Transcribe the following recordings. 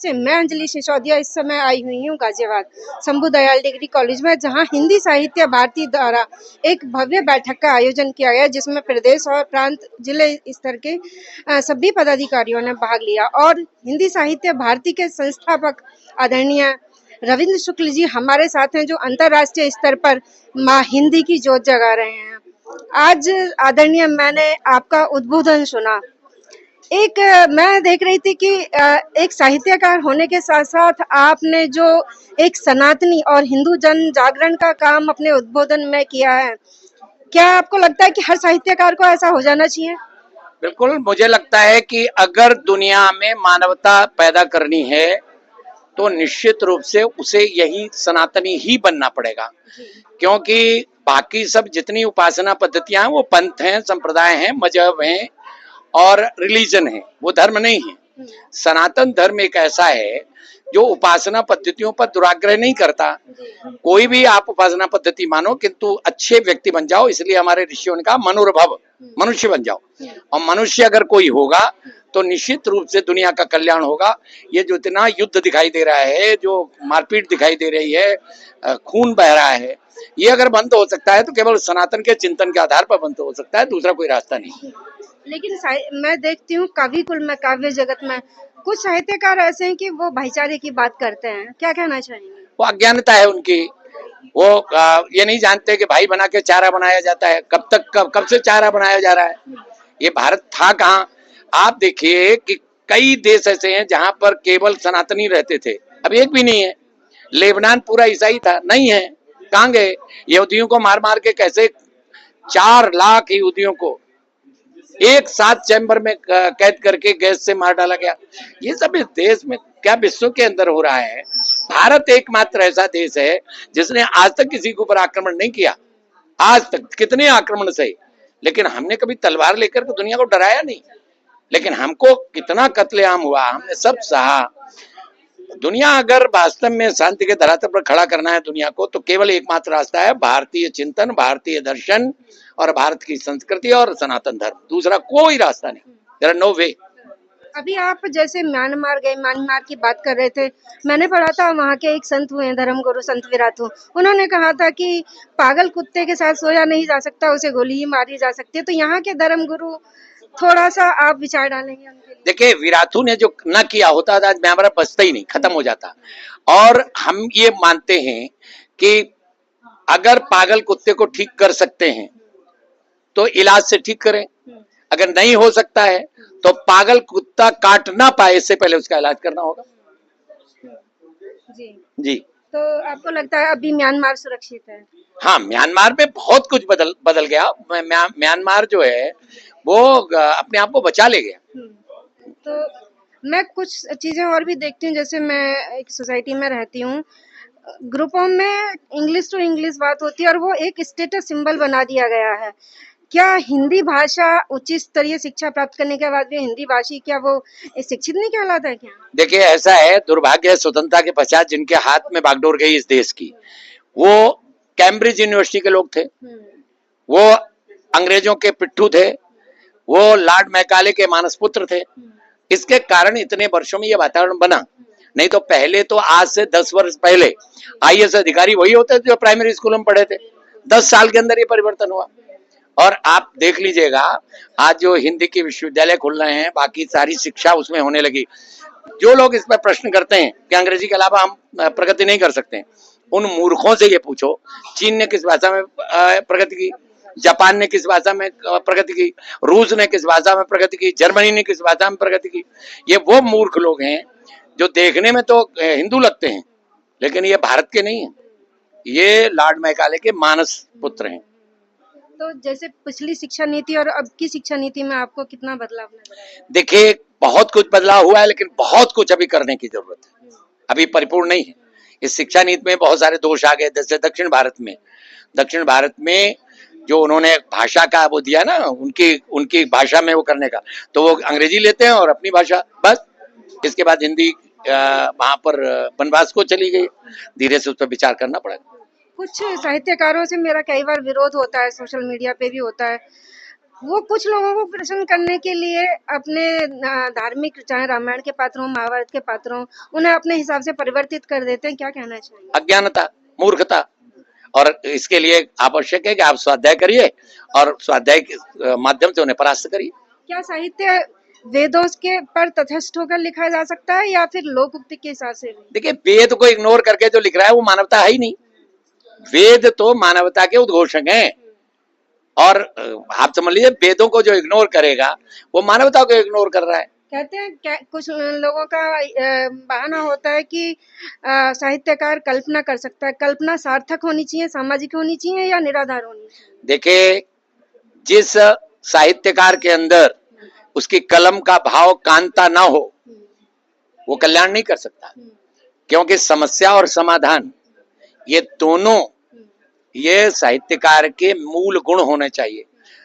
से मैं अंजलि सिसोदिया इस समय आई हुई हूँ गाजियाबाद शंभू दयाल डिग्री कॉलेज में, जहाँ हिंदी साहित्य भारती द्वारा एक भव्य बैठक का आयोजन किया गया, जिसमें प्रदेश और प्रांत जिले स्तर के सभी पदाधिकारियों ने भाग लिया। और हिंदी साहित्य भारती के संस्थापक आदरणीय रविंद्र शुक्ल जी हमारे साथ हैं, जो अंतर्राष्ट्रीय स्तर पर माँ हिंदी की जोत जगा रहे हैं। आज आदरणीय, मैंने आपका उद्बोधन सुना। मैं देख रही थी कि एक साहित्यकार होने के साथ साथ आपने जो एक सनातनी और हिंदू जन जागरण का काम अपने उद्बोधन में किया है, क्या आपको लगता है कि हर साहित्यकार को ऐसा हो जाना चाहिए? बिल्कुल, मुझे लगता है कि अगर दुनिया में मानवता पैदा करनी है तो निश्चित रूप से उसे यही सनातनी ही बनना पड़ेगा, क्योंकि बाकी सब जितनी उपासना पद्धतियां हैं वो पंथ हैं, संप्रदाय हैं, मजहब हैं और रिलीजन है, वो धर्म नहीं है। सनातन धर्म एक ऐसा है जो उपासना पद्धतियों पर दुराग्रह नहीं करता। कोई भी आप उपासना पद्धति मानो, किंतु अच्छे व्यक्ति बन जाओ, इसलिए हमारे ऋषियों ने कहा मनुर्भव, मनुष्य बन जाओ। और मनुष्य अगर कोई होगा तो निश्चित रूप से दुनिया का कल्याण होगा। ये जो इतना युद्ध दिखाई दे रहा है, जो मारपीट दिखाई दे रही है, खून बह रहा है, ये अगर बंद हो सकता है तो केवल सनातन के चिंतन के आधार पर बंद हो सकता है, दूसरा कोई रास्ता नहीं। लेकिन मैं देखती हूँ काव्य कुल में, काव्य जगत में कुछ साहित्यकार ऐसे हैं कि वो भाईचारे की बात करते हैं, क्या कहना चाहेंगे? वो अज्ञानता है उनकी। वो ये नहीं जानते कि भाई बना के चारा बनाया जाता है। कब से चारा बनाया जा रहा है? ये भारत था कहाँ? आप देखिए कि कई देश ऐसे हैं जहां पर केवल सनातनी रहते थे, अब एक भी नहीं है। लेबनान पूरा ईसाई था, नहीं है, कहाँ गए? यहूदियों को मार मार के कैसे 4 लाख यहूदियों को एक साथ चैम्बर में कैद करके गैस से मार डाला गया। ये सब इस देश में, क्या विश्व के अंदर हो रहा है? भारत एकमात्र ऐसा देश है जिसने आज तक किसी के ऊपर आक्रमण नहीं किया। आज तक कितने आक्रमण सही, लेकिन हमने कभी तलवार लेकर के दुनिया को डराया नहीं। लेकिन हमको कितना कत्लेआम हुआ, हमने सब सहा। दुनिया अगर वास्तव में शांति के धरातल पर खड़ा करना है दुनिया को, तो केवल एकमात्र रास्ता है भारतीय चिंतन, भारतीय दर्शन और भारत की संस्कृति और सनातन धर्म, दूसरा कोई रास्ता नहीं। देयर आर नो वे। अभी आप जैसे म्यांमार गए, म्यांमार की बात कर रहे थे, मैंने पढ़ा था वहाँ के एक संत हुए धर्मगुरु संत विरातू, उन्होंने कहा था कि पागल कुत्ते के साथ सोया नहीं जा सकता, उसे गोली ही मारी जा सकती है। तो यहाँ के धर्मगुरु, थोड़ा सा आप विचार डालेंगे उनके लिए? देखिए, विराथू ने जो न किया होता आज म्यांमार बचता ही नहीं, खत्म हो जाता। और हम ये मानते हैं कि अगर पागल कुत्ते को ठीक कर सकते हैं तो इलाज से ठीक करें, अगर नहीं हो सकता है तो पागल कुत्ता काट ना पाए इससे पहले उसका इलाज करना होगा। जी। तो आपको लगता है अभी म्यांमार सुरक्षित है? हाँ, म्यांमार में बहुत कुछ बदल गया। म्यांमार जो है वो अपने आप को बचा ले गया। तो मैं कुछ चीजें और भी देखती हूँ, जैसे मैं एक सोसाइटी में रहती हूँ, ग्रुपों में इंग्लिश टू इंग्लिश बात होती है और वो एक स्टेटस सिंबल बना दिया गया है। क्या हिंदी भाषा उच्च स्तरीय शिक्षा प्राप्त करने के बाद भी हिंदी भाषी, क्या वो शिक्षित नहीं कहलाता है क्या? देखिए, ऐसा है, दुर्भाग्य है, स्वतंत्रता के पश्चात जिनके हाथ में बागडोर गई इस देश की, वो कैम्ब्रिज यूनिवर्सिटी के लोग थे, वो अंग्रेजों के पिट्ठू थे, वो लॉर्ड मैकाले के मानसपुत्र थे। इसके कारण इतने वर्षों में ये वातावरण बना। नहीं तो पहले तो आज से 10 वर्ष पहले आईएएस अधिकारी वही होते थे जो प्राइमरी स्कूलों में पढ़े थे। 10 साल के अंदर ये परिवर्तन हुआ। और आप देख लीजिएगा, आज जो हिंदी के विश्वविद्यालय खुल रहे हैं, बाकी सारी शिक्षा उसमें होने लगी। जो लोग इस पर प्रश्न करते हैं कि अंग्रेजी के अलावा हम प्रगति नहीं कर सकते, उन मूर्खों से ये पूछो, चीन ने किस भाषा में प्रगति की, जापान ने किस भाषा में प्रगति की, रूस ने किस भाषा में प्रगति की, जर्मनी ने किस भाषा में प्रगति की। ये वो मूर्ख लोग हैं जो देखने में तो हिंदू लगते हैं, लेकिन ये भारत के नहीं है, ये लॉर्ड मैकाले के मानस पुत्र हैं। तो जैसे पिछली शिक्षा नीति और अब की शिक्षा नीति में आपको कितना बदलाव नजर आया? देखिए, बहुत कुछ बदलाव हुआ है, लेकिन बहुत कुछ अभी करने की जरूरत है, अभी परिपूर्ण नहीं है। इस शिक्षा नीति में बहुत सारे दोष आ गए। जैसे दक्षिण भारत में जो उन्होंने भाषा का वो दिया ना, उनकी भाषा में वो करने का, तो वो अंग्रेजी लेते हैं और अपनी भाषा, बस। इसके बाद हिंदी वहां पर वनवास को चली गई। धीरे से उस पर विचार करना पड़ेगा। कुछ साहित्यकारों से मेरा कई बार विरोध होता है, सोशल मीडिया पे भी होता है। वो कुछ लोगों को प्रसन्न करने के लिए अपने धार्मिक, चाहे रामायण के पात्र हों, महाभारत के पात्र हों, उन्हें अपने हिसाब से परिवर्तित कर देते हैं। क्या कहना चाहेंगे? अज्ञानता, मूर्खता। और इसके लिए आवश्यक है कि आप स्वाध्याय करिए और स्वाध्याय के माध्यम से उन्हें परास्त करिए। क्या साहित्य वेदों के पर तथस्थ होकर लिखा जा सकता है या फिर लोकोक्ति के हिसाब से भी? देखिए, वेद को इग्नोर करके जो लिख रहा है वो मानवता है ही नहीं। वेद तो मानवता के उद्घोषक हैं, और आप समझ लीजिए वेदों को जो इग्नोर करेगा वो मानवता को इग्नोर कर रहा है। कहते हैं कुछ लोगों का बहाना होता है कि साहित्यकार कल्पना कर सकता है। कल्पना सार्थक होनी चाहिए, सामाजिक होनी चाहिए या निराधार होनी चाहिए? देखिए, जिस साहित्यकार के अंदर उसकी कलम का भाव कांता ना हो वो कल्याण नहीं कर सकता, क्योंकि समस्या और समाधान ये दोनों ये साहित्यकार के मूल गुण होने चाहिए।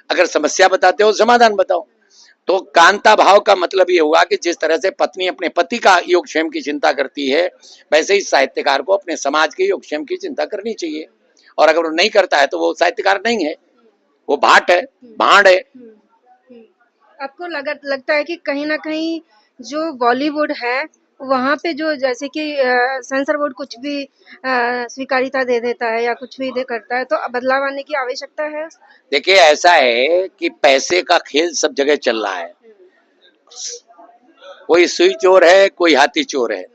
अगर समस्या बताते हो समाधान बताओ। तो कांता भाव का मतलब ये हुआ कि जिस तरह से पत्नी अपने पति का योगक्षेम की चिंता करती है, वैसे ही साहित्यकार को अपने समाज के योगक्षेम की चिंता करनी चाहिए। और अगर वो नहीं करता है तो वो साहित्यकार नहीं है, वो भाट है, भांड है। आपको लगता है कि कहीं ना कहीं जो बॉलीवुड है वहाँ पे जो जैसे कि सेंसर बोर्ड कुछ भी स्वीकारिता दे देता है या कुछ भी करता है, तो बदलाव आने की आवश्यकता है? देखिए, ऐसा है कि पैसे का खेल सब जगह चल रहा है। कोई सुई चोर है, कोई हाथी चोर है।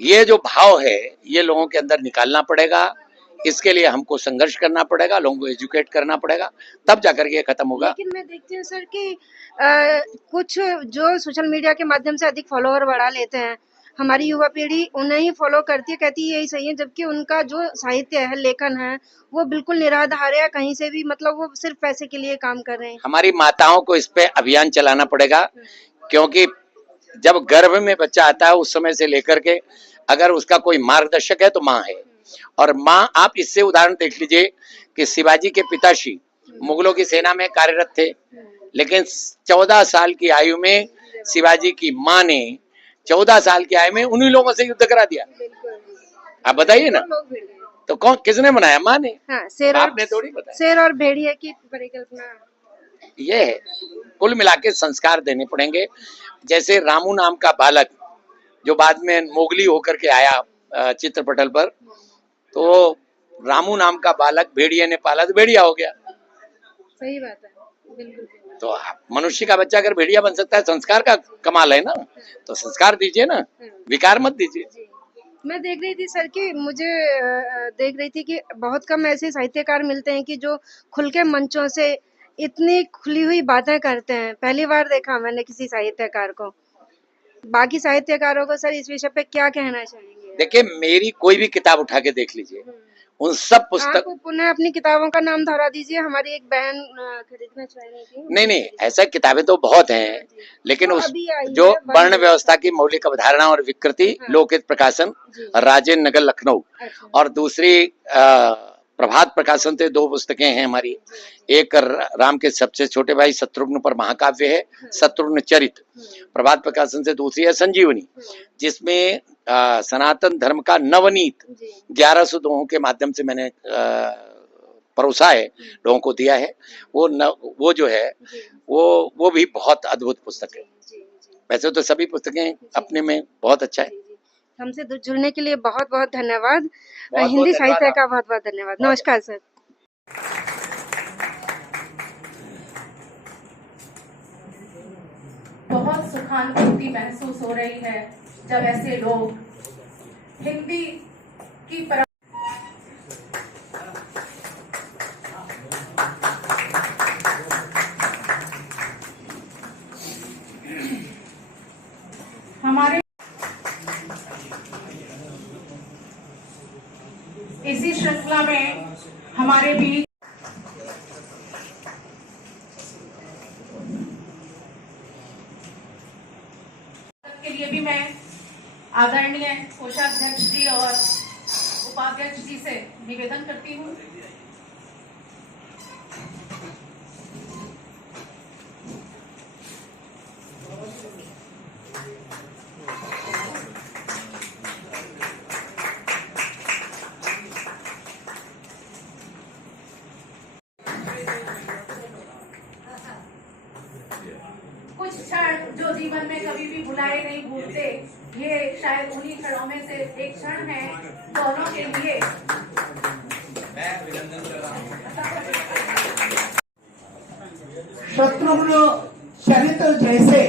ये जो भाव है ये लोगों के अंदर निकालना पड़ेगा। इसके लिए हमको संघर्ष करना पड़ेगा, लोगों को एजुकेट करना पड़ेगा, तब जाकर ये खत्म होगा। लेकिन मैं देखती हूँ सर कि कुछ जो सोशल मीडिया के माध्यम से अधिक फॉलोअर बढ़ा लेते हैं, हमारी युवा पीढ़ी उन्हें ही फॉलो करती है, कहती है यही सही है, जबकि उनका जो साहित्य है, लेखन है, वो बिल्कुल निराधार है, कहीं से भी मतलब वो सिर्फ पैसे के लिए काम कर रहे हैं। हमारी माताओं को इस पे अभियान चलाना पड़ेगा, क्योंकि जब गर्भ में बच्चा आता है उस समय से लेकर के अगर उसका कोई मार्गदर्शक है तो माँ है। और माँ, आप इससे उदाहरण देख लीजिए कि शिवाजी के पिताश्री मुगलों की सेना में कार्यरत थे, लेकिन 14 साल की आयु में शिवाजी की माँ ने 14 साल की आयु में उन्हीं लोगों से युद्ध करा दिया। आप बताइए ना, तो कौन, किसने बनाया? माँ ने। हाँ, आपने थोड़ी बताया। शेर और भेड़िया की परिकल्पना ये है। कुल मिला के संस्कार देने पड़ेंगे। जैसे रामू नाम का बालक जो बाद में मोगली होकर के आया चित्रपटल पर, तो रामू नाम का बालक भेड़िया ने पाला तो भेड़िया हो गया। सही बात है, बिल्कुल। तो मनुष्य का बच्चा अगर भेड़िया बन सकता है, संस्कार का कमाल है ना। तो संस्कार दीजिए ना, विकार मत दीजिए। मैं देख रही थी सर कि देख रही थी कि बहुत कम ऐसे साहित्यकार मिलते हैं कि जो खुल के मंचों से इतनी खुली हुई बातें करते हैं। पहली बार देखा मैंने किसी साहित्यकार को। बाकी साहित्यकारों को सर इस विषय पे क्या कहना चाहेंगे? देखिए, मेरी कोई भी किताब उठा के देख लीजिए, उन सब पुस्तक। आप पुनः अपनी किताबों का नाम दोहरा दीजिए, हमारी एक बहन खरीदना चाह रही थी। नहीं, ऐसा किताबें तो बहुत हैं, लेकिन उस जो वर्ण व्यवस्था की मौलिक अवधारणा और विकृति, लोकहित प्रकाशन, राजेंद्र नगर लखनऊ, और दूसरी प्रभात प्रकाशन से 2 पुस्तकें हैं हमारी। एक राम के सबसे छोटे भाई शत्रुघ्न पर महाकाव्य है, शत्रुघ्न चरित, प्रभात प्रकाशन से। दूसरी है संजीवनी, जिसमें सनातन धर्म का नवनीत 1100 दोहों के माध्यम से मैंने परोसा है, लोगों को दिया है। वो जो है वो भी बहुत अद्भुत पुस्तक है। वैसे तो सभी पुस्तकें अपने में बहुत अच्छा है। हमसे जुड़ने के लिए बहुत बहुत धन्यवाद। हिंदी साहित्य का बहुत बहुत धन्यवाद। नमस्कार सर। बहुत सुखानुभूति महसूस हो रही है जब ऐसे लोग हिंदी की हमारे इसी श्रृंखला में हमारे बीच के लिए भी मैं आदरणीय कोषाध्यक्ष जी और उपाध्यक्ष जी से निवेदन करती हूँ। जीवन में कभी भी भुलाए नहीं भूलते। ये शायद उन्हीं क्षणों में से एक क्षण है दोनों के लिए। मैं अभिनंदन कर रहा हूँ। शत्रुघ्न चरित्र जैसे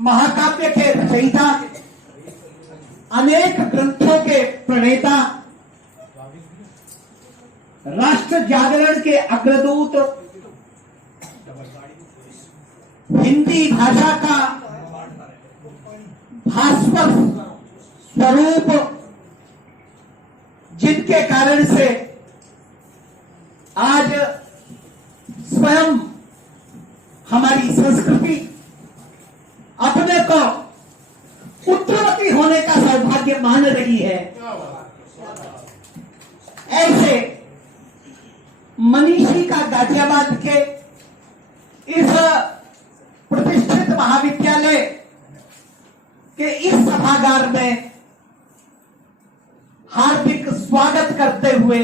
महाकाव्य के रचयिता, अनेक ग्रंथों के प्रणेता, राष्ट्र जागरण के अग्रदूत, हिंदी भाषा का भास्वर स्वरूप, जिनके कारण से आज स्वयं हमारी संस्कृति अपने को उत्तरवर्ती होने का सौभाग्य मान रही है, ऐसे मनीषी का गाजियाबाद के इस प्रतिष्ठित महाविद्यालय के इस सभागार में हार्दिक स्वागत करते हुए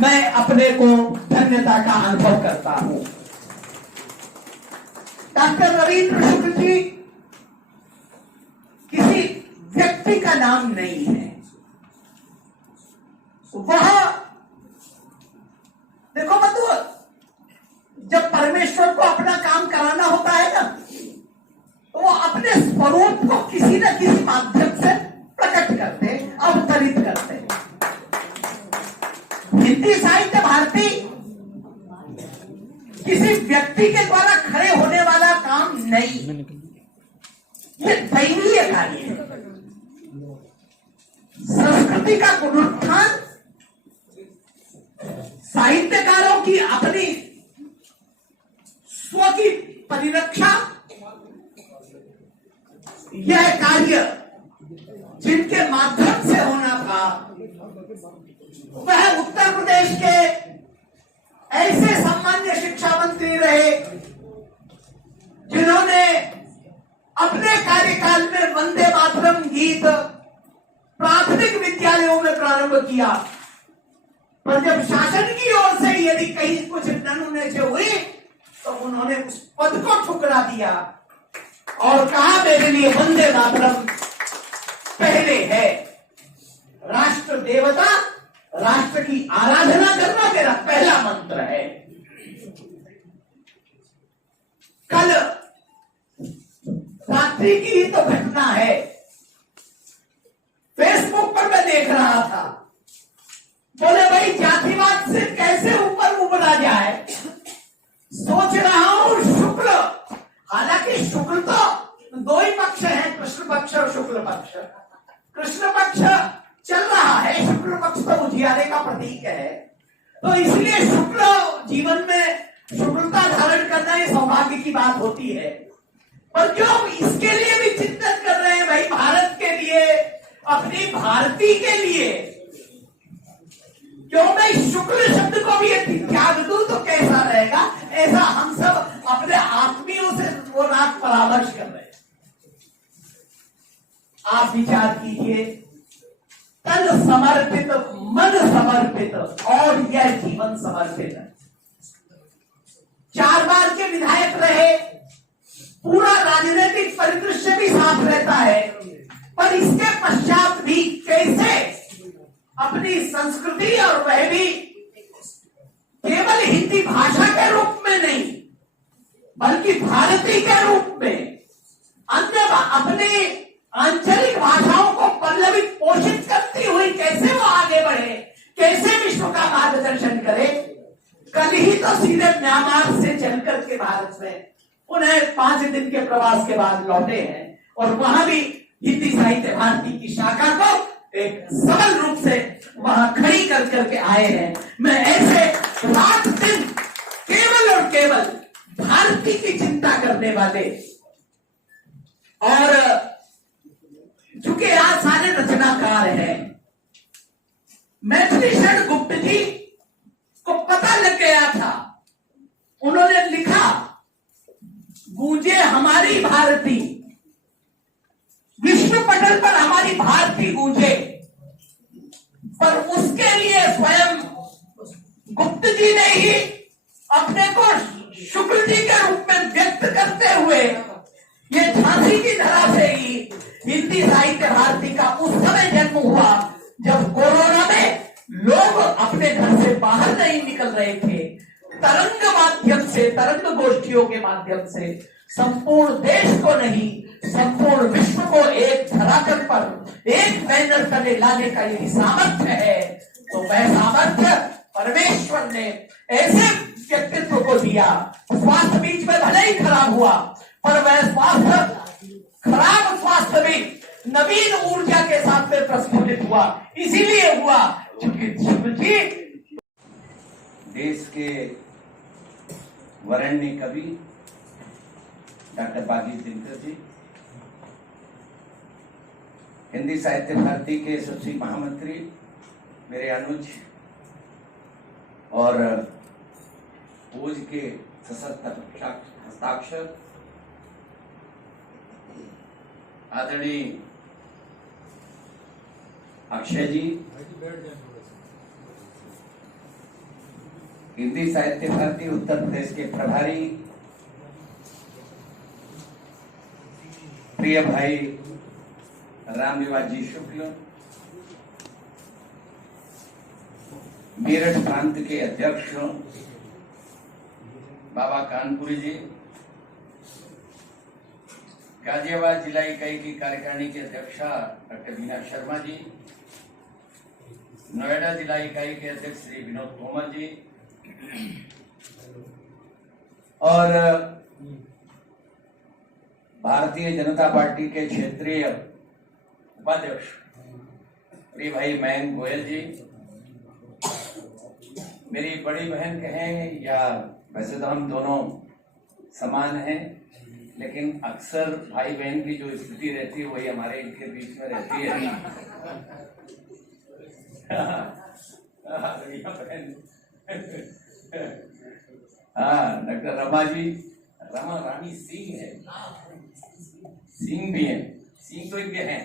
मैं अपने को धन्यता का अनुभव करता हूं। डॉक्टर रविंद्र शुक्ल जी किसी व्यक्ति का नाम नहीं है। वह देखो मतलब जब परमेश्वर को अपना काम कराना होता है ना, तो वो अपने स्वरूप को किसी न किसी माध्यम से प्रकट करते, अवतरित करते। हिंदी साहित्य भारती किसी व्यक्ति के द्वारा खड़े होने वाला काम नहीं, ये दैवीय कार्य है। संस्कृति का पुनरुत्थान, साहित्यकारों की अपनी स्व की परिरक्षा, यह कार्य जिनके माध्यम से होना था, वह उत्तर प्रदेश के ऐसे सम्मान्य शिक्षा मंत्री रहे जिन्होंने अपने कार्यकाल में वंदे मातरम गीत प्राथमिक विद्यालयों में प्रारंभ किया। पर जब शासन की ओर से यदि कहीं कुछ ननुने हुई तो उन्होंने उस पद को ठुकरा दिया और कहा मेरे लिए वंदे मातरम पहले है। राष्ट्र देवता, राष्ट्र की आराधना करना मेरा पहला मंत्र है। कल रात्रि की ही तो घटना है, फेसबुक पर मैं देख रहा था। बोले भाई जातिवाद से कैसे ऊपर उबरा जाए, सोच रहा हूं शुक्ल, हालांकि शुक्ल तो दो ही पक्ष हैं, कृष्ण पक्ष और शुक्ल पक्ष। कृष्ण पक्ष चल रहा है, शुक्ल पक्ष तो उजियारे का प्रतीक है, तो इसलिए शुक्ल जीवन में शुक्लता धारण करना ये सौभाग्य की बात होती है। पर क्यों इसके लिए भी चिंतन कर रहे हैं भाई, भारत के लिए, अपनी भारती के लिए, क्यों मैं शुक्ल शब्द को भी त्याग दूं तो कैसा रहेगा? ऐसा हम सब अपने आत्मियों से वो रात परामर्श कर रहे हैं। आप विचार कीजिए, तन समर्पित, मन समर्पित और यह जीवन समर्पित। 4 बार के विधायक रहे, पूरा राजनीतिक परिदृश्य भी साफ रहता है, पर इसके पश्चात भी कैसे अपनी संस्कृति, और वह भी केवल हिंदी भाषा के रूप में नहीं बल्कि भारतीय के रूप में अन्य अपने आंचलिक भाषाओं को पल्लवित पोषित करती हुई कैसे वो आगे बढ़े, कैसे विश्व का मार्गदर्शन करे। कल ही तो सीधे म्यांमार से चल करके भारत में उन्हें 5 दिन के प्रवास के बाद लौटे हैं और वहां भी हिंदी साहित्य भारती की शाखा को एक सबल रूप से वहां खड़ी कर करके आए हैं। मैं ऐसे रात दिन केवल और केवल भारती की चिंता करने वाले, और चूंकि आज सारे रचनाकार हैं, मैथिली शरण गुप्त जी को पता लग गया था, उन्होंने लिखा गूंजे हमारी भारती, विश्व पटल पर हमारी भारती गूंजे। पर उसके लिए स्वयं गुप्त जी ने ही अपने को शुक्ल जी के रूप में व्यक्त करते हुए ये झांसी की धरा से ही हिंदी साहित्य भारती का उस समय जन्म हुआ जब कोरोना में लोग अपने घर से बाहर नहीं निकल रहे थे। तरंग माध्यम से, तरंग गोष्ठियों के माध्यम से संपूर्ण देश को नहीं, संपूर्ण विश्व को एक धरातल पर एक बैनर तले लाने का यही सामर्थ्य है। तो वह सामर्थ्य परमेश्वर ने ऐसे व्यक्तित्व को दिया। स्वास्थ्य बीच में भले ही खराब हुआ, पर वह स्वास्थ्य, खराब स्वास्थ्य भी नवीन ऊर्जा के साथ में प्रस्फुटित हुआ। इसीलिए हुआ क्योंकि शुक्ल जी देश के वरेण्य कवि डॉक्टर बागी दिनकर जी, हिंदी साहित्य भारती के यशस्वी महामंत्री मेरे अनुज और पूज के सशक्त हस्ताक्षर आदरणीय अक्षय जी, हिंदी साहित्य भारती उत्तर प्रदेश के प्रभारी प्रिय भाई रामनिवास जी शुक्ल, मेरठ प्रांत के अध्यक्ष बाबा कानपुरी जी, गाजियाबाद जिला इकाई की कार्यकारिणी की अध्यक्षा डॉक्टर बीना शर्मा जी, नोएडा जिला इकाई के अध्यक्ष श्री विनोद तोमर जी और भारतीय जनता पार्टी के क्षेत्रीय उपाध्यक्ष प्रिय भाई मयंक गोयल जी, मेरी बड़ी बहन कहें या वैसे तो हम दोनों समान हैं, लेकिन अक्सर भाई बहन की जो स्थिति रहती है वही हमारे इनके बीच में रहती है। हाँ, डॉक्टर रमा जी, रमा रानी सिंह है, सिंह भी है, सिंह तो इनके हैं।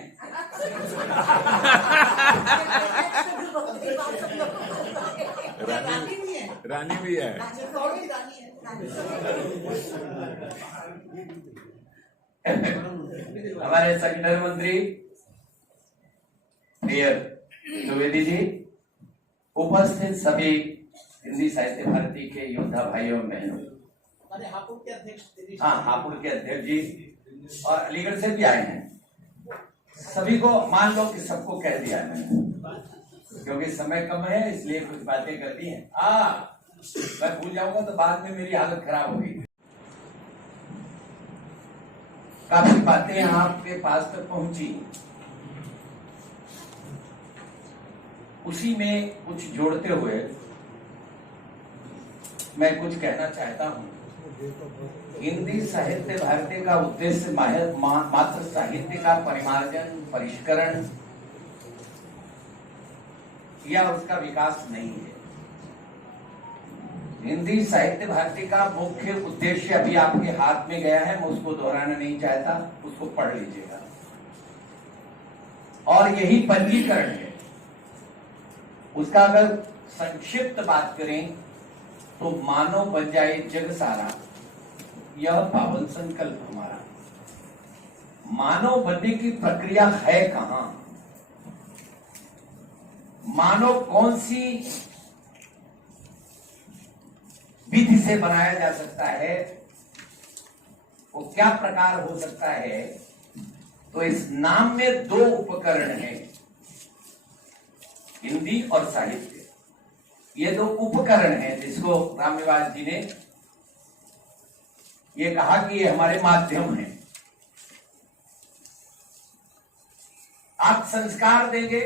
रानी भी है। हमारे संगठन मंत्री प्रिय द्विवेदी जी, उपस्थित सभी हिंदी साहित्य भारती के योद्धा भाइयों और बहनों, हापुड़ के अध्यक्ष, हाँ हापुड़ के अध्यक्ष जी और अलीगढ़ से भी आए हैं, सभी को मान लो कि सबको कह दिया है मैंने, क्योंकि समय कम है इसलिए कुछ बातें कर दी हैं। मैं भूल जाऊंगा तो बाद में मेरी हालत खराब होगी। काफी बातें आपके पास तक पहुंची, उसी में कुछ जोड़ते हुए मैं कुछ कहना चाहता हूं। हिंदी साहित्य भारती का उद्देश्य मात्र साहित्य का परिमार्जन, परिष्करण या उसका विकास नहीं है। हिंदी साहित्य भारती का मुख्य उद्देश्य अभी आपके हाथ में गया है, मैं उसको दोहराना नहीं चाहता, उसको पढ़ लीजिएगा। और यही पंजीकरण है। उसका अगर संक्षिप्त बात करें तो मानव बन जाए जग सारा, यह पावन संकल्प हमारा। मानव बनने की प्रक्रिया है कहां? मानव कौन सी विधि से बनाया जा सकता है, वो क्या प्रकार हो सकता है? तो इस नाम में दो उपकरण हैं, हिंदी और साहित्य। ये दो उपकरण हैं जिसको रामनिवास जी ने ये कहा कि ये हमारे माध्यम हैं। आप संस्कार देंगे,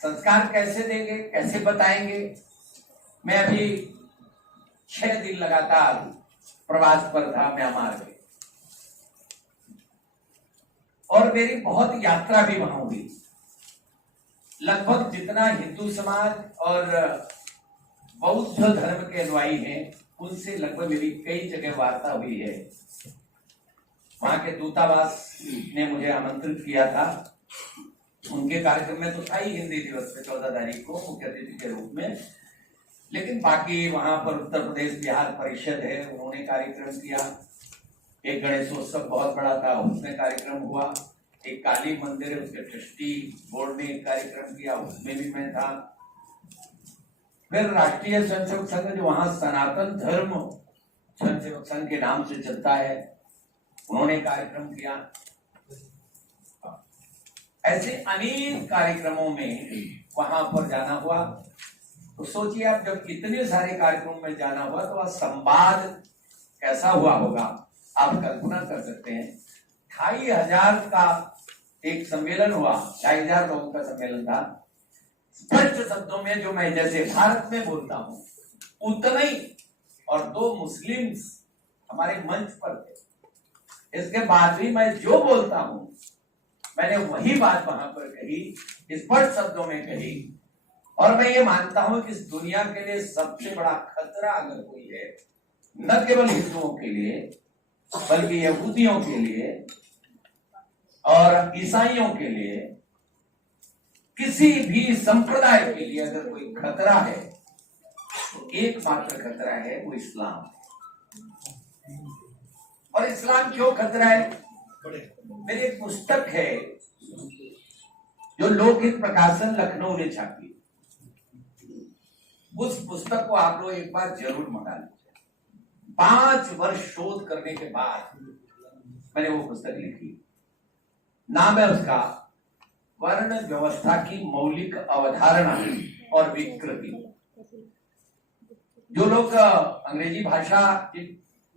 संस्कार कैसे देंगे, कैसे बताएंगे? मैं अभी 6 दिन लगातार प्रवास पर था म्यांमार में, और मेरी बहुत यात्रा भी वहां हुई। लगभग जितना हिंदू समाज और बौद्ध धर्म के अनुयायी हैं, उनसे लगभग मेरी कई जगह वार्ता हुई है। वहां के दूतावास ने मुझे आमंत्रित किया था, उनके कार्यक्रम में तो था ही हिंदी दिवस पे 14 तारीख को मुख्य अतिथि के रूप में, लेकिन बाकी वहां पर उत्तर प्रदेश बिहार परिषद है, उन्होंने कार्यक्रम किया। एक गणेशोत्सव बहुत बड़ा था, उसमें कार्यक्रम हुआ। एक काली मंदिर है, उसके ट्रस्टी बोर्ड ने एक कार्यक्रम किया, उसमें भी मैं था। फिर राष्ट्रीय स्वयंसेवक संघ जो वहां सनातन धर्म स्वयंसेवक संघ के नाम से चलता है, उन्होंने कार्यक्रम किया। ऐसे अनेक कार्यक्रमों में वहां पर जाना हुआ। तो सोचिए आप, जब इतने सारे कार्यक्रमों में जाना हुआ तो वह संवाद कैसा हुआ होगा, आप कल्पना कर सकते हैं। 25,000 का एक सम्मेलन हुआ, 25,000 लोगों का सम्मेलन था। स्पष्ट शब्दों में जो मैं जैसे भारत में बोलता हूं उतना ही, और 2 मुस्लिम्स हमारे मंच पर थे। इसके बाद भी मैं जो बोलता हूं मैंने वही बात वहां पर कही, स्पष्ट शब्दों में कही। और मैं ये मानता हूं कि इस दुनिया के लिए सबसे बड़ा खतरा अगर कोई है, न केवल हिंदुओं के लिए बल्कि यहूदियों के लिए और ईसाइयों के लिए, किसी भी संप्रदाय के लिए अगर कोई खतरा है तो एकमात्र खतरा है वो इस्लाम। और इस्लाम क्यों खतरा है? मेरी एक पुस्तक है जो लोकहित प्रकाशन लखनऊ ने छापी, उस पुस्तक को आप लोग एक बार जरूर मंगा लीजिए। 5 वर्ष शोध करने के बाद मैंने वो पुस्तक लिखी। नाम है उसका वर्ण व्यवस्था की मौलिक अवधारणा और विकृति। जो लोग अंग्रेजी भाषा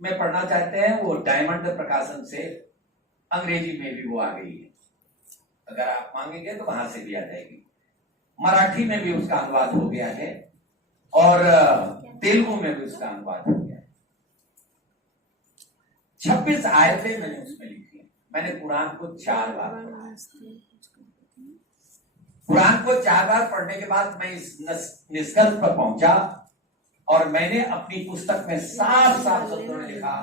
में पढ़ना चाहते हैं वो डायमंड प्रकाशन से अंग्रेजी में भी वो आ गई है, अगर आप मांगेंगे तो वहां से भी आ जाएगी। मराठी में भी उसका अनुवाद हो गया है और तेलुगु में भी उसका अनुवाद हो गया है। 26 आयतें मैंने उसमें लिखी है। मैंने कुरान को 4 बार पढ़ा। कुरान को 4 बार पढ़ने के बाद मैं इस निष्कर्ष पर पहुंचा और मैंने अपनी पुस्तक में साफ साफ शब्दों में लिखा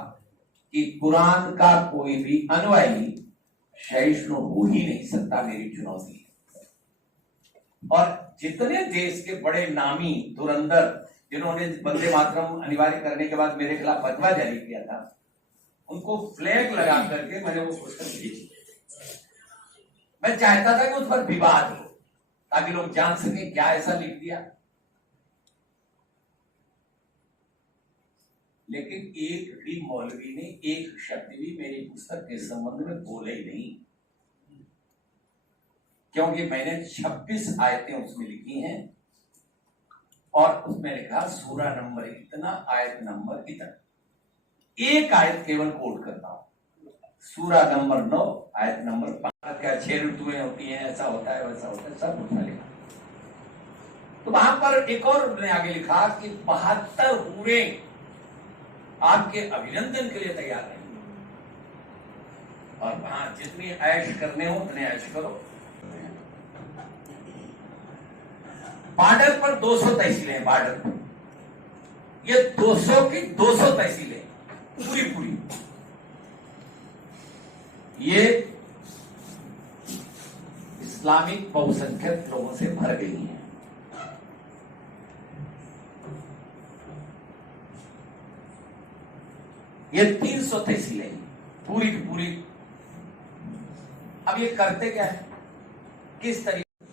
कि कुरान का कोई भी अनुयायी सहिष्णु हो ही नहीं सकता, मेरी चुनौती है। और जितने देश के बड़े नामी धुरंधर जिन्होंने वंदे मातरम अनिवार्य करने के बाद मेरे खिलाफ फतवा जारी किया था, उनको फ्लैग लगा करके मैंने वो पुस्तक भेजी। मैं चाहता था कि उस पर विवाद हो ताकि लोग जान सके क्या ऐसा लिख दिया। लेकिन एक भी मौलवी ने एक शब्द भी मेरी पुस्तक के संबंध में बोले ही नहीं, क्योंकि मैंने 26 आयतें उसमें लिखी हैं और उसमें लिखा सूरा नंबर इतना, आयत नंबर इतना। एक आयत केवल कोट करता हूं, सूरा नंबर 9 आयत नंबर 5। क्या 6 ऋतुएं होती हैं, ऐसा होता है वैसा होता है, सब उसमें लिखा। तो वहां पर एक और उन्होंने आगे लिखा कि 72 हूरे आपके अभिनंदन के लिए तैयार है और वहां जितनी ऐश करने हो उतने ऐश करो। बॉर्डर पर 200 तहसीलें हैं, बॉर्डर पर ये 200 की 200 तहसीलें पूरी पूरी ये इस्लामिक बहुसंख्यक लोगों से भर गई हैं। ये 300 तहसीलें पूरी की पूरी। अब ये करते क्या है, किस तरीके,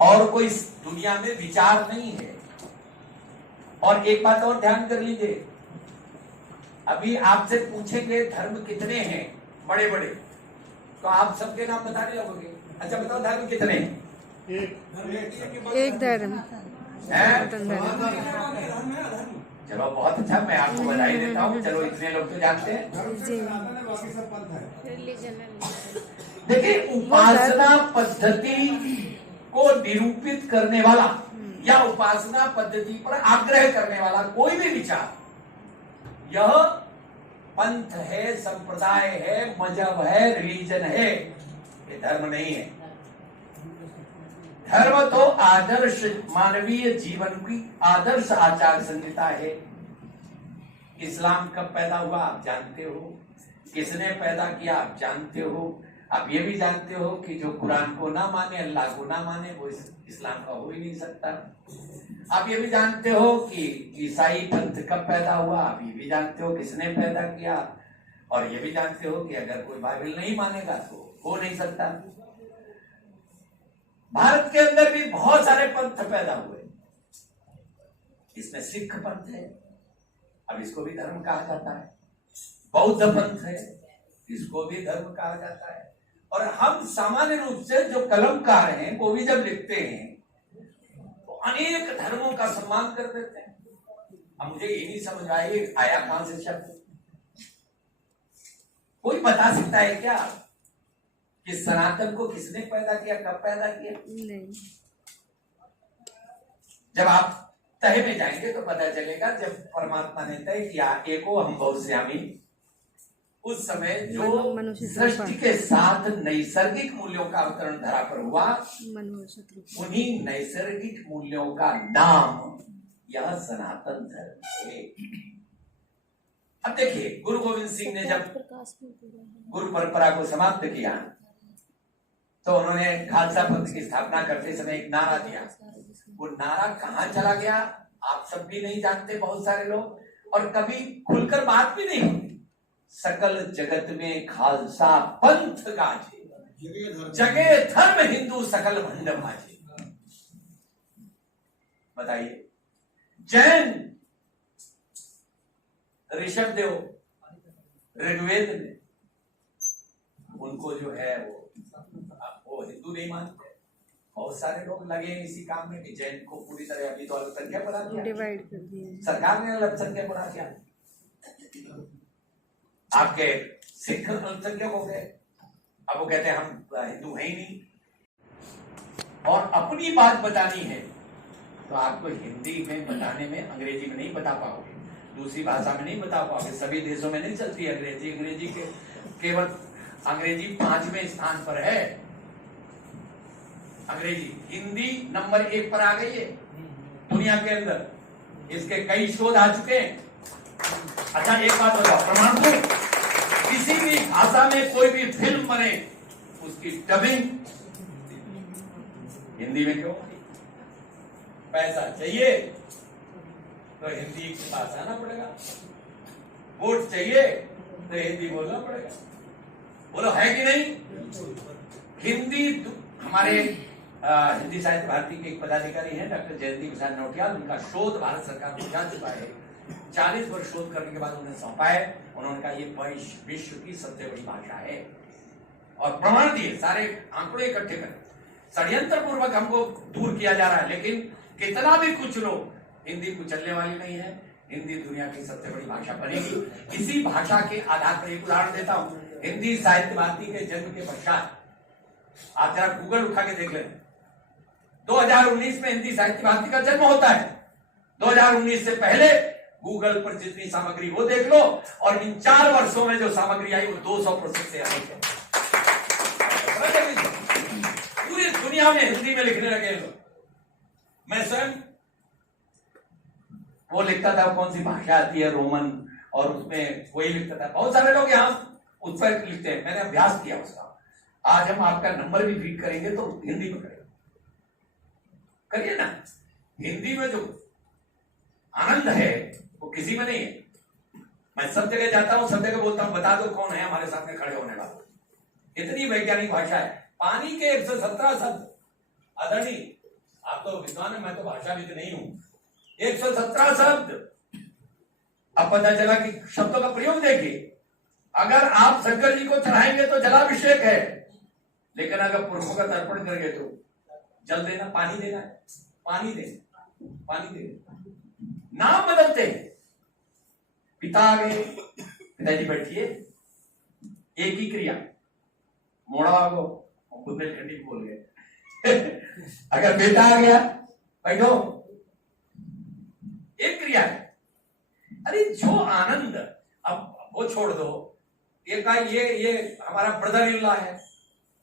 और कोई दुनिया में विचार नहीं है। और एक बात और ध्यान कर लीजिए, अभी आपसे पूछेंगे धर्म कितने हैं बड़े बड़े, तो आप सबके नाम बताने लगोगे। अच्छा बताओ धर्म कितने हैं? एक धर्म है? चलो बहुत अच्छा, मैं आपको बधाई देता हूँ। चलो इतने लोग तो जानते हैं। देखिए, उपासना पद्धति को निरूपित करने वाला या उपासना पद्धति पर आग्रह करने वाला कोई भी विचार, यह पंथ है, संप्रदाय है, मजहब है, रिलीजन है, ये धर्म नहीं है। धर्म तो आदर्श मानवीय जीवन की आदर्श आचार संहिता है। इस्लाम कब पैदा हुआ आप जानते हो, किसने पैदा किया आप जानते हो, आप ये भी जानते हो कि जो कुरान को ना माने, अल्लाह को ना माने, वो इस्लाम का हो ही नहीं सकता। आप ये भी जानते हो कि ईसाई पंथ कब पैदा हुआ, आप ये भी जानते हो किसने पैदा किया, और ये भी जानते हो कि अगर कोई बाइबल नहीं मानेगा तो हो नहीं सकता। भारत के अंदर भी बहुत सारे पंथ पैदा हुए, इसमें सिख पंथ है, अब इसको भी धर्म कहा जाता है, बौद्ध पंथ है, इसको भी धर्म कहा जाता है। और हम सामान्य रूप से जो कलमकार हैं वो भी जब लिखते हैं तो अनेक धर्मों का सम्मान कर देते हैं। अब मुझे ये नहीं समझ आया कहां से शब्द, कोई बता सकता है क्या कि सनातन को किसने पैदा किया, कब पैदा किया? नहीं। जब आप तह में जाएंगे तो पता चलेगा। जब परमात्मा ने तय किया एको हम बहुश्यामी, उस समय जो सृष्टि के साथ नैसर्गिक मूल्यों का अवतरण धरा पर हुआ, उन्हीं नैसर्गिक मूल्यों का नाम यह सनातन धर्म है। अब देखिए, गुरु गोविंद सिंह ने जब गुरु परंपरा को समाप्त किया तो उन्होंने खालसा पंथ की स्थापना करते समय एक नारा दिया। वो नारा कहां चला गया आप सब भी नहीं जानते, बहुत सारे लोग, और कभी खुलकर बात भी नहीं होती। सकल जगत में खालसा पंथ गाजे, जगे धर्म हिंदू सकल भंड भाजे। बताइए, जैन ऋषभ देव ऋग्वेद में, उनको जो है वो हिंदू नहीं मानते। बहुत सारे लोग लगे इसी काम में कि जैन को पूरी तरह अभी तो अल्पसंख्यक बना दिया, डिवाइड कर दिया सरकार ने, अल्पसंख्यक बना दिया। आपके सिख अल्पसंख्यक हो गए, अब वो कहते हैं हम हिंदू हैं ही नहीं। और अपनी बात बतानी है तो आपको हिंदी में बताने में, अंग्रेजी में नहीं बता पाओगे, दूसरी भाषा में नहीं बता पाओगे। सभी देशों में नहीं चलती अंग्रेजी। अंग्रेजी के केवल अंग्रेजी 5वें स्थान पर है। अंग्रेजी, हिंदी नंबर 1 पर आ गई है दुनिया के अंदर। इसके कई शोध आ चुके हैं। अच्छा, एक बात बताओ, प्रमाण दो, किसी भी भाषा में कोई भी फिल्म बने उसकी डबिंग हिंदी में क्यों? पैसा चाहिए तो हिंदी के पास आना पड़ेगा, वोट चाहिए तो हिंदी बोलना पड़ेगा। बोलो है कि नहीं? हिंदी हमारे हिंदी साहित्य भारती के एक पदाधिकारी हैं डॉक्टर जयंती प्रसाद नौटियाल, उनका शोध भारत सरकार को जा चुका है। 40 वर्ष शोध करने के बाद उन्हें सौंपा है। उन्होंने कहा ये विश्व की सबसे बड़ी भाषा है, और प्रमाण दिए, सारे आंकड़े इकट्ठे कर। षड्यंत्र पूर्वक हमको दूर किया जा रहा है, लेकिन कितना भी कुछ लोग, हिंदी कुचलने वाली नहीं है। हिंदी दुनिया की सबसे बड़ी भाषा बनेगी। इसी भाषा के आधार पर एक उदाहरण देता हूं। हिंदी साहित्य भारती के जन्म के पश्चात आप जरा गूगल उठा के देख लें, 2019 में हिंदी साहित्य भारती का जन्म होता है। 2019 से पहले गूगल पर जितनी सामग्री वो देख लो, और इन 4 वर्षों में जो सामग्री आई वो 200% से अधिक है। पूरी दुनिया में हिंदी में लिखने लगे लोग। मैं स्वयं वो लिखता था, कौन सी भाषा आती है रोमन, और उसमें वही लिखता था। बहुत सारे लोग यहाँ उस पर लिखते हैं, मैंने अभ्यास किया उसका। आज हम आपका नंबर भी फीड करेंगे तो हिंदी में करिए ना। हिंदी में जो आनंद है वो किसी में नहीं है। मैं सब जगह जाता हूं, सब जगह बोलता हूं बता दो कौन है हमारे साथ में खड़े होने वाला। इतनी वैज्ञानिक भाषा है। पानी के 117 शब्द, आदरणीय आप तो विद्वान है, मैं तो भाषाविद नहीं हूं। 117 शब्द। अब पता चला कि शब्दों का प्रयोग देखिए। अगर आप शंकर जी को चढ़ाएंगे तो जलाभिषेक है, लेकिन अगर पुरुषों का तर्पण करेंगे तो जल देना, पानी देना है, पानी देना, पानी देना। नाम बदलते हैं। पिता आ गए, पिताजी बैठिए, एक ही क्रिया, मोड़ा आगो, बुंदेलखंडी बोल गए। अगर बेटा आ गया, बैठो, एक क्रिया है। अरे जो आनंद, अब वो छोड़ दो, ये हमारा ब्रदर इन लॉ है,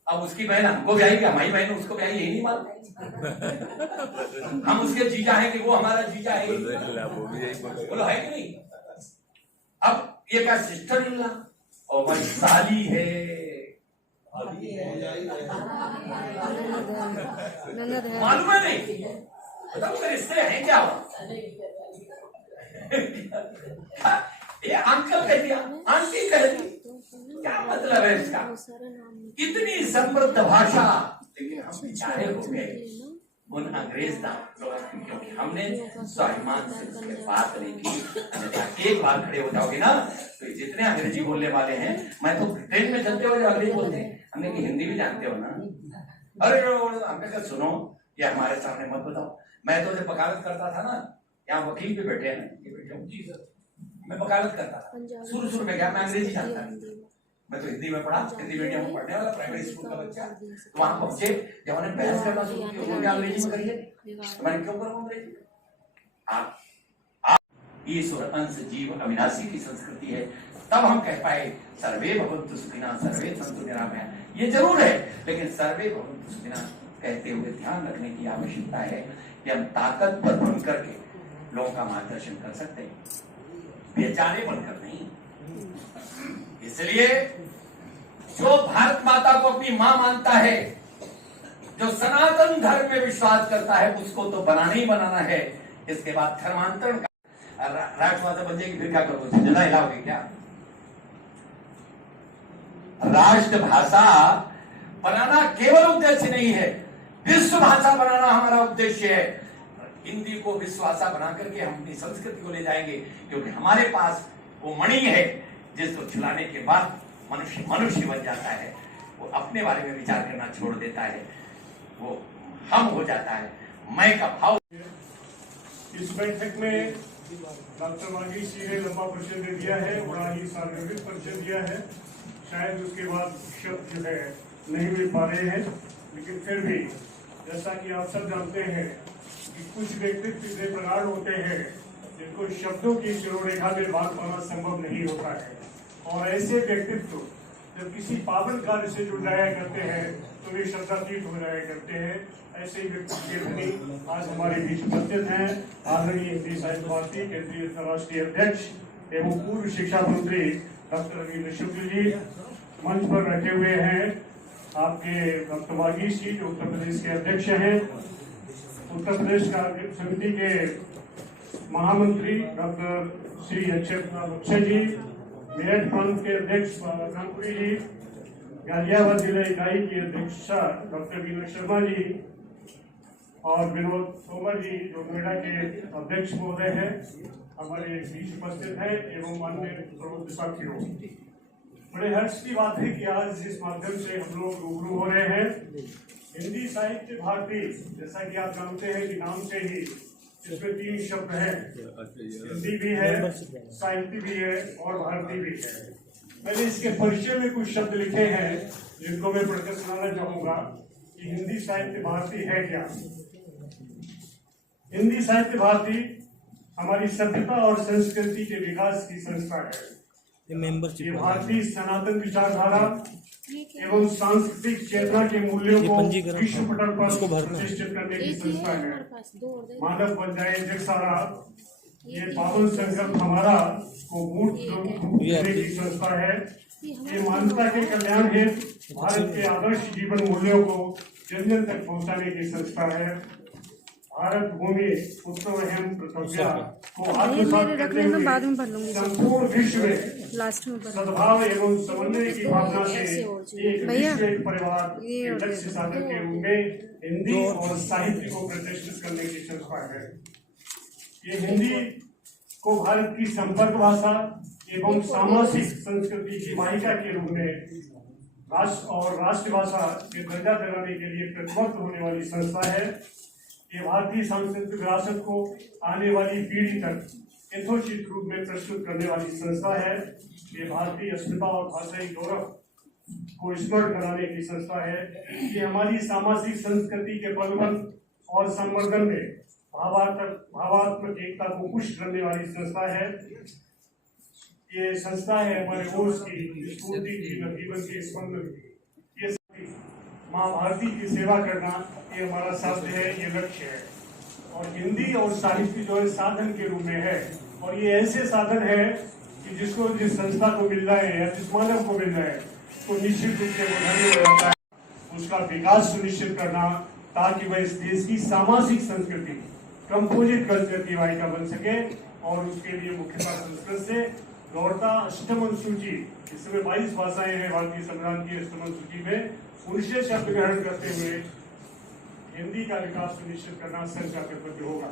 अब उसकी बहन हमको ब्याही, क्या हमारी बहन उसको ब्याही, यही नहीं मालूम। हम उसके जीजा हैं कि वो हमारा जीजा है, बोलो है कि नहीं? अब ये क्या सिस्टर इन लॉ, और भाई साली है, मालूम है नहीं, बताओ मेरे रिश्ते हैं क्या हो? ये अंकल कह दिया, आंटी कह दी, क्या मतलब है इसका? इतनी समृद्ध भाषा, लेकिन हम बेचारे हो गए उन अंग्रेज लोगों की, क्योंकि हमने स्वाभिमान से उसके बात नहीं की। अन्यथा एक बार खड़े हो जाओगे ना, तो जितने अंग्रेजी बोलने वाले हैं, मैं तो ट्रेन में चलते हुए अंग्रेजी बोलते हैं, हमने की हिंदी भी जानते हो ना। अरे हमने कहा सुनो, ये हमारे सामने मत बताओ। मैं तो जब वकालत करता था ना, यहाँ वकील भी बैठे हैं, ये बैठे हो जी सर, मैं वकालत करता था, शुरू में क्या मैं अंग्रेजी जानता था, मैं तो हिंदी में पढ़ा, हिंदी मीडियम में पढ़ने वाला प्राइमरी स्कूल का बच्चा। तो वहां बच्चे जब उन्हें बहस करना शुरू किया, उन्होंने अंग्रेजी में करिए, तो मैंने क्यों करूं अंग्रेजी? आप ईश्वर अंश जीव अविनाशी की संस्कृति है, तब हम कह पाए सर्वे भवन्तु सुखिनः सर्वे सन्तु निरामयाः। ये जरूर है, लेकिन सर्वे भवन्तु सुखिनः कहते हुए ध्यान रखने की आवश्यकता है कि हम ताकत पर बनकर के लोगों का मार्गदर्शन कर सकते हैं, बेचारे बनकर नहीं। इसलिए जो भारत माता को अपनी मां मानता है, जो सनातन धर्म में विश्वास करता है, उसको तो बनाना ही बनाना है। इसके बाद धर्मांतरण का राष्ट्रभाषा बन जाएगी, फिर क्या करोगे? जिला हिलाओगे क्या? राष्ट्रभाषा बनाना केवल उद्देश्य नहीं है, विश्व भाषा बनाना हमारा उद्देश्य है। हिंदी को विश्व भाषा बना करके हम अपनी संस्कृति को ले जाएंगे, क्योंकि हमारे पास वो मणि है जिसको छुलाने के बाद मनुष्य मनुष्य बन जाता है। वो अपने बारे में विचार करना छोड़ देता है, वो हम हो जाता है, मैं का भाव। इस बैठक में डॉक्टर वागीश जी ने लंबा परिचय दे दिया है, बड़ा ही सार्वजनिक परिचय दिया है। शायद उसके बाद शब्द जो है नहीं मिल पा रहे हैं, लेकिन फिर भी जैसा कि आप सब जानते हैं कि कुछ व्यक्तित्व इतने प्रगाढ़ होते हैं जिनको शब्दों की शिरोरेखा में बात पाना संभव नहीं होता है, और ऐसे व्यक्तित्व जब किसी पावन कार्य से जुड़ जाया करते हैं तो वे शब्दातीत हो जाया करते हैं। ऐसे व्यक्तित्व के धनी आज हमारे बीच उपस्थित हैं आदरणीय हिंदी साहित्य भारती केंद्रीय राष्ट्रीय अध्यक्ष एवं पूर्व शिक्षा मंत्री डॉक्टर रविंद्र शुक्ल जी मंच पर रखे हुए हैं। आपके डॉक्टर वागीश जी जो उत्तर प्रदेश के अध्यक्ष हैं, उत्तर प्रदेश का समिति के महामंत्री डॉक्टर श्री अक्षय जी, मेरठ प्रांत के अध्यक्ष कानपुरी जी, गाजियाबाद जिला इकाई की अध्यक्षा डॉक्टर विनोद शर्मा जी और विनोद तोमर जी जो नोएडा के अध्यक्ष महोदय हैं, हमारे बीच उपस्थित हैं एवं अन्य प्रमुख साथियों। बड़े हर्ष की बात है कि आज इस माध्यम से हम लोग रूबरू हो रहे हैं। हिंदी साहित्य भारती, जैसा कि आप जानते हैं कि नाम से ही इसमें 3 शब्द हैं, हिंदी भी है, साहित्य भी है और भारती भी है। मैंने इसके परिचय में कुछ शब्द लिखे हैं जिनको मैं पढ़कर सुनाना चाहूंगा कि हिंदी साहित्य भारती है क्या। हिंदी साहित्य भारती हमारी सभ्यता और संस्कृति के विकास की संस्था है। ये भारतीय सनातन विचारधारा एवं सांस्कृतिक चेतना के मूल्यों को विश्व पटल पर प्रतिष्ठित करने की संस्था है। मानव बन जाए जगसारा, ये पावन संकल्प हमारा को मूर्त रूप देने की संस्था है। ये मानवता के कल्याण हेतु भारत के आदर्श जीवन मूल्यों को जन जन तक पहुंचाने की संस्था है। भारत भूमि पुत्रवहम प्रथव्या को आत्मसात करते हुए संपूर्ण विश्व में सद्भाव एवं समन्वय की भावना से एक विश्व एक परिवार के लक्ष्य साधन के रूप में हिंदी और साहित्य को प्रतिष्ठित करने की संस्था है। ये हिंदी को भारत की संपर्क भाषा एवं सामाजिक संस्कृति की वाहिका के रूप में राष्ट्र और राष्ट्रभाषा के दर्जा दिलाने के लिए प्रतिबद्ध होने वाली संस्था है। ये भारतीय सांस्कृतिक विरासत को आने वाली पीढ़ी तक यथोचित रूप में प्रस्तुत करने वाली संस्था है। ये भारतीय अस्मिता और भाषाई गौरव को स्मरण कराने की संस्था है। ये हमारी सामाजिक संस्कृति के बलवन और संवर्धन में भावात्मक एकता को पुष्ट करने वाली संस्था है। ये संस्था है हमारे ओज की, स्फूर्ति की, नवजीवन की, स्पंदन की। ये माँ भारती की सेवा करना ये हमारा साध्य है, ये लक्ष्य है। और हिंदी और साहित्य जो है साधन के रूप में है, और ये ऐसे साधन है कि जिसको जिस संस्था को मिल जाए या जिस मानव को मिल जाए तो निश्चित रूप से वो धन्य हो जाता है। उसका विकास सुनिश्चित करना ताकि वह इस देश की सामाजिक संस्कृति कंपोजिट कल्चर की वाहिका बन सके, और उसके लिए मुख्यतः संस्कृत से लौटता अष्टम अनुसूची, इस समय 22 भाषाएं हैं भारतीय संविधान की अष्टम अनुसूची में, उनसे शब्द ग्रहण करते हुए हिंदी का विकास सुनिश्चित करना सरकार का कर्तव्य होगा।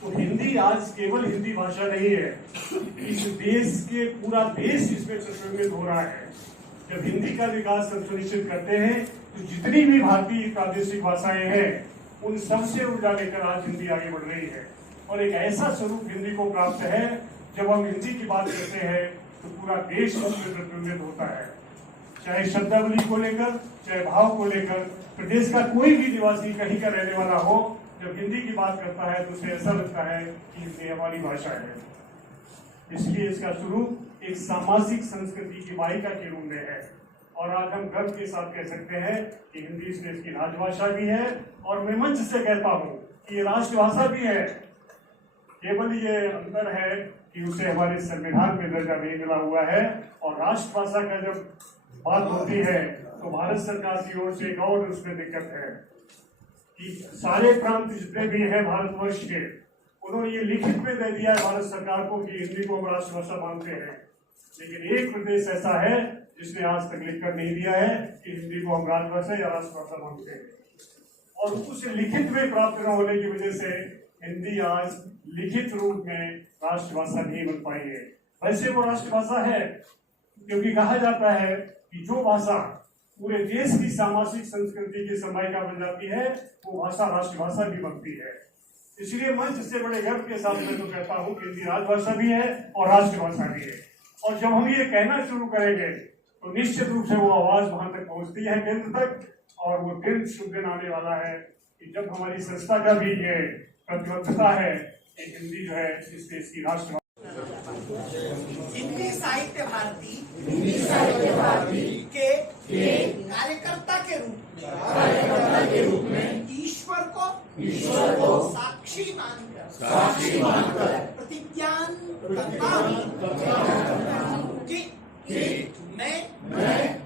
तो हिंदी आज केवल हिंदी भाषा नहीं है, इस देश के पूरा देश इसमें प्रतिबिंबित हो रहा है। जब हिंदी का विकास हम सुनिश्चित करते हैं तो जितनी भी भारतीय प्रादेशिक भाषाएं हैं उन सबसे ऊर्जा लेकर आज हिंदी आगे बढ़ रही है, और एक ऐसा स्वरूप हिंदी को प्राप्त है जब हम हिंदी की बात करते हैं तो पूरा देश उसमें प्रतिबिंबित होता है। चाहे शब्दावली को लेकर, चाहे भाव को लेकर, प्रदेश का कोई भी निवासी कहीं का रहने वाला हो, जब हिंदी की बात करता है तो उसे ऐसा लगता है कि हिंदी हमारी भाषा है। इसलिए इसका स्वरूप एक सामाजिक संस्कृति की वाहिका के रूप में है, और आज हम गर्व के साथ कह सकते हैं कि हिंदी इस देश की राजभाषा भी है, और मैं मंच से कहता हूँ कि ये राष्ट्रभाषा भी है। केवल ये अंतर है कि उसे हमारे संविधान में दर्जा नहीं मिला हुआ है, और राष्ट्रभाषा का जब बात होती है तो भारत सरकार की ओर से एक और उसमें दिक्कत है कि सारे प्रांत जितने भी हैं भारतवर्ष के, उन्होंने ये लिखित में दे दिया है भारत सरकार को कि हिंदी को हम राष्ट्रभाषा मानते हैं, लेकिन एक प्रदेश ऐसा है जिसने आज तक लिखकर नहीं दिया है कि हिंदी को हम राजभाषा या राष्ट्रभाषा मानते हैं, और उसे लिखित में प्राप्त न होने की वजह से हिंदी आज लिखित रूप में राष्ट्रभाषा नहीं बन पाई है। वैसे वो राष्ट्रभाषा है क्योंकि कहा जाता है कि जो भाषा पूरे देश की सामाजिक संस्कृति की समायिका बन जाती है वो भाषा राष्ट्रभाषा भी बनती है। इसलिए मंच से बड़े गर्व के साथ मैं तो कहता हूँ कि हिंदी राजभाषा भी है और राष्ट्रभाषा भी है, और जब हम ये कहना शुरू करेंगे तो निश्चित रूप से वो आवाज वहां तक पहुंचती है केंद्र तक, और वो दिन शुभ दिन आने वाला है कि जब हमारी संस्था का भी ये प्रतिबद्धता है कि हिंदी जो है इस देश की राष्ट्रभाषा। हिंदी साहित्य भारती के कार्यकर्ता के रूप में ईश्वर को साक्षी मानकर प्रतिज्ञान करता हूँ कि मैं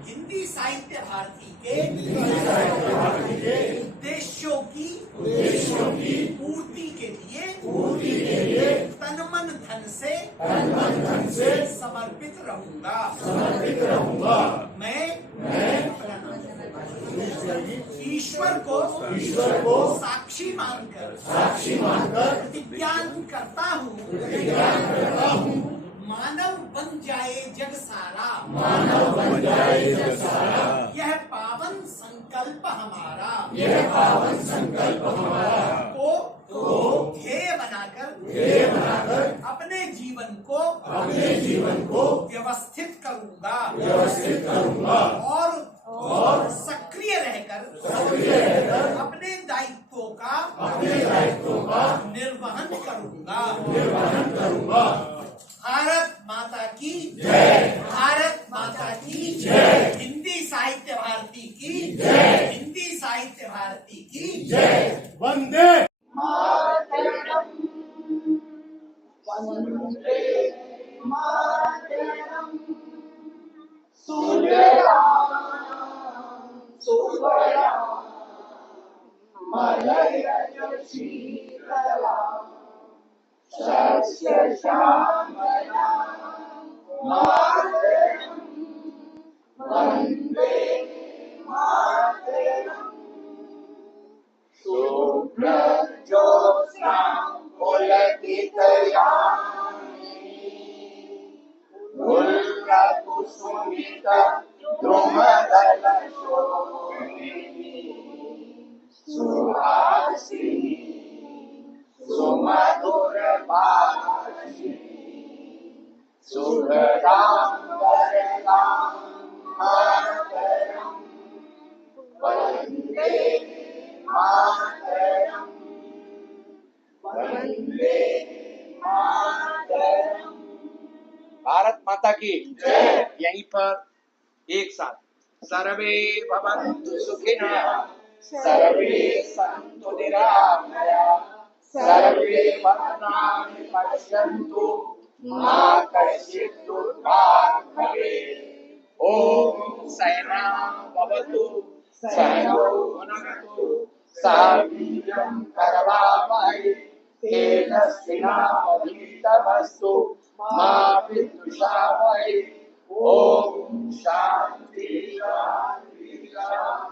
हिंदी साहित्य भारती के उद्देश्यों की पूर्ति के लिए तन मन धन से समर्पित रहूंगा। मैं ईश्वर को साक्षी मानकर प्रतिज्ञान करता हूँ मानव बन जाए जग सारा, यह पावन संकल्प हमारा, को ध्येय बनाकर अपने जीवन को व्यवस्थित करूंगा और सक्रिय रहकर अपने दायित्वों का निर्वहन करूंगा। भारत माता की जय, भारत माता की जय, हिंदी साहित्य भारती की जय, हिंदी साहित्य भारती की जय, वंदे मातरम, वंदे मातरम, सुजलाम सुफलाम मलयज शीतलाम सस्य श्यामलाम मातरम, वंदे मातरम, शुभ्रज्योत्स्ना पुलकितयामिनी उल्लकुसुमित द्रुमदलशोभिनी सुहासिनी सुमधुर भाषिणी सुखदां वरदां मातरं, वन्दे मातरं, वन्दे मातरं। भारत माता की जय। यहीं पर एक साथ सर्वे भवन्तु सुखिनः, सर्वे सन्तु निरामयाः, सर्वे भद्राणि पश्यन्तु मा कश्चित् दुर्भाग् भवेत्। ओम सहना भवतु सहनौ भुनक्तु सह वीर्यं करवावहै तेजस्विनावधीतमस्तु मा विद्विषावहै। ओम शांति शांति शांति।